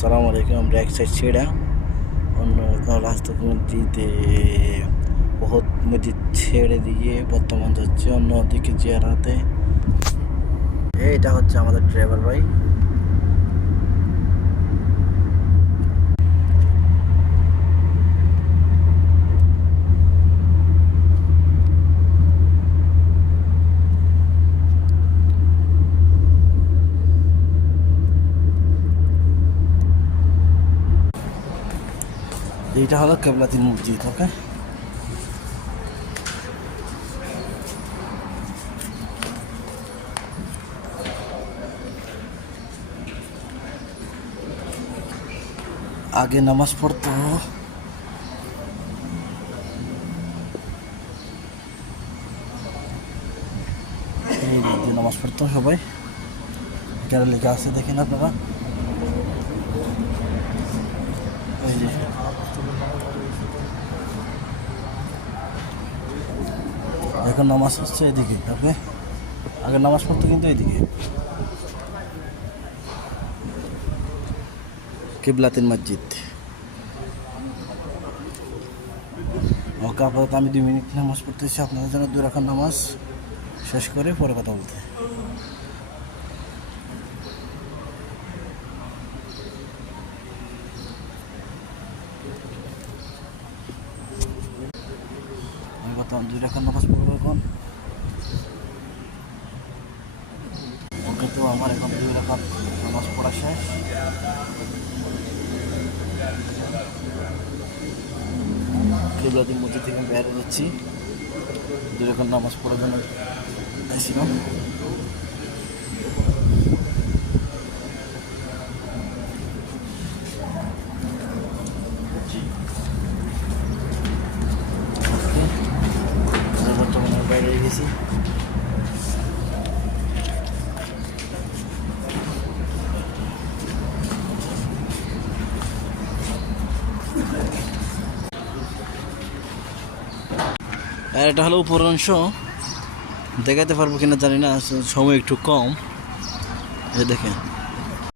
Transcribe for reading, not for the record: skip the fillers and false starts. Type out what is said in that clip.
সালাম আলাইকুম। আমরা এক সাইড ছেড়া অন্য রাস্তা মসজিদে বহুত মসজিদ ছেড়ে দিয়ে বর্তমান যাচ্ছে অন্যদিকে জিয়ারাতে। এইটা হচ্ছে আমাদের ড্রাইভার ভাই। এইটা হলো কেবলাতিন মসজিদ। ওকে, আগে নামাজ পড়তো, নামাজ পড়তো সবাই। এখানে লেখা আছে, দেখেন আপনারা। এই যে এখন নামাজ হচ্ছে এদিকে। ওকে, আগে নামাজ পড়তো কিন্তু এদিকে। কিবলাতিন মসজিদ। ওকে, আপাতত আমি 2 মিনিট নামাজ পড়তেছি আপনাদের জন্য। 2 রাকাত নামাজ শেষ করে পরে কথা বলতে। আমি বর্তমান 2 রাকাত নামাজ পড়বো এখন। ওকে, তো আমার এখন 2 রাকাত নামাজ পড়া শেষ। কিবলাতিন মসজিদ থেকে বের হচ্ছি। 2 রাকাত নামাজ পড়ার জন্য আসছিলাম। বর্তমানে বাইরে গেছি। আর এটা হলো উপর অংশ, দেখাতে পারবো কিনা জানি না, সময় একটু কম। এই দেখেন।